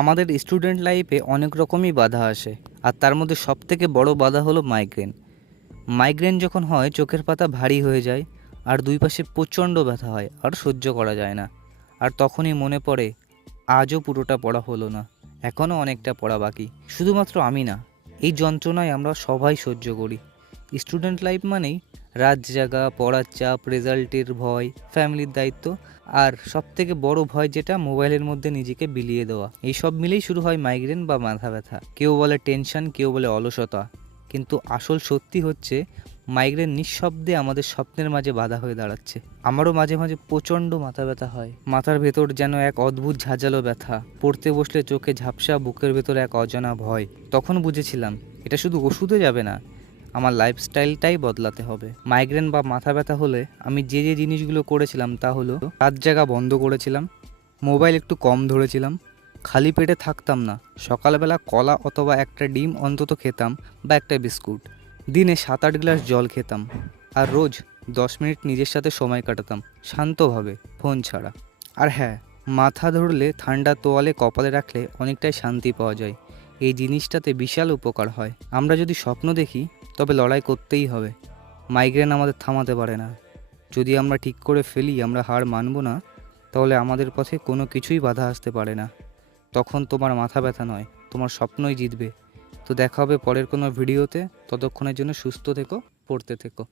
আমাদের স্টুডেন্ট লাইফে অনেক রকমই বাধা আসে, আর তার মধ্যে সবথেকে বড় বাধা হলো মাইগ্রেন। মাইগ্রেন যখন হয় চোখের পাতা ভারী হয়ে যায়, আর দুই পাশে প্রচণ্ড ব্যথা হয় আর সহ্য করা যায় না। আর তখনই মনে পড়ে আজও পুরোটা পড়া হলো না, এখনও অনেকটা পড়া বাকি। শুধুমাত্র আমি না, এই যন্ত্রণায় আমরা সবাই সহ্য করি। স্টুডেন্ট লাইফ মানেই রাত জাগা, পড়ার চাপ, রেজাল্টের ভয়, ফ্যামিলির দায়িত্ব, আর সবথেকে বড় ভয় যেটা, মোবাইলের মধ্যে নিজেকে বিলিয়ে দেওয়া। এই সব মিলেই শুরু হয় মাইগ্রেন বা মাথা ব্যথা। কেউ বলে টেনশন, কেউ বলে অলসতা, কিন্তু আসল সত্যি হচ্ছে মাইগ্রেন নিঃশব্দে আমাদের স্বপ্নের মাঝে বাধা হয়ে দাঁড়াচ্ছে। আমারও মাঝে মাঝে প্রচণ্ড মাথা ব্যথা হয়, মাথার ভেতর যেন এক অদ্ভুত ঝাঁঝালো ব্যথা, পড়তে বসলে চোখে ঝাপসা, বুকের ভেতর এক অজানা ভয়। তখন বুঝেছিলাম এটা শুধু ওষুধে যাবে না, আমার লাইফস্টাইলটাই বদলাতে হবে। মাইগ্রেন বা মাথা ব্যথা হলে আমি যে যে জিনিসগুলো করেছিলাম তা হলো, রাত জাগা বন্ধ করেছিলাম, মোবাইল একটু কম ধরেছিলাম, খালি পেটে থাকতাম না, সকালবেলা কলা অথবা একটা ডিম অন্তত খেতাম বা একটা বিস্কুট, দিনে 7-8 গ্লাস জল খেতাম, আর রোজ 10 মিনিট নিজের সাথে সময় কাটাতাম শান্তভাবে, ফোন ছাড়া। আর হ্যাঁ, মাথা ধরলে ঠান্ডা তোয়ালে কপালে রাখলে অনেকটাই শান্তি পাওয়া যায়। এই জিনিসটাতে বিশাল উপকার হয়। আমরা যদি স্বপ্ন দেখি তবে লড়াই করতেই হবে। মাইগ্রেন আমাদের থামাতে পারে না। যদি আমরা ঠিক করে ফেলি আমরা হার মানব না, তাহলে আমাদের পথে কোনো কিছুই বাধা আসতে পারে না। তখন তোমার মাথা ব্যথা নয়, তোমার স্বপ্নই জিতবে। তো দেখা হবে পরের কোনো ভিডিওতে। ততক্ষণের জন্য সুস্থ থেকো, পড়তে থেকো।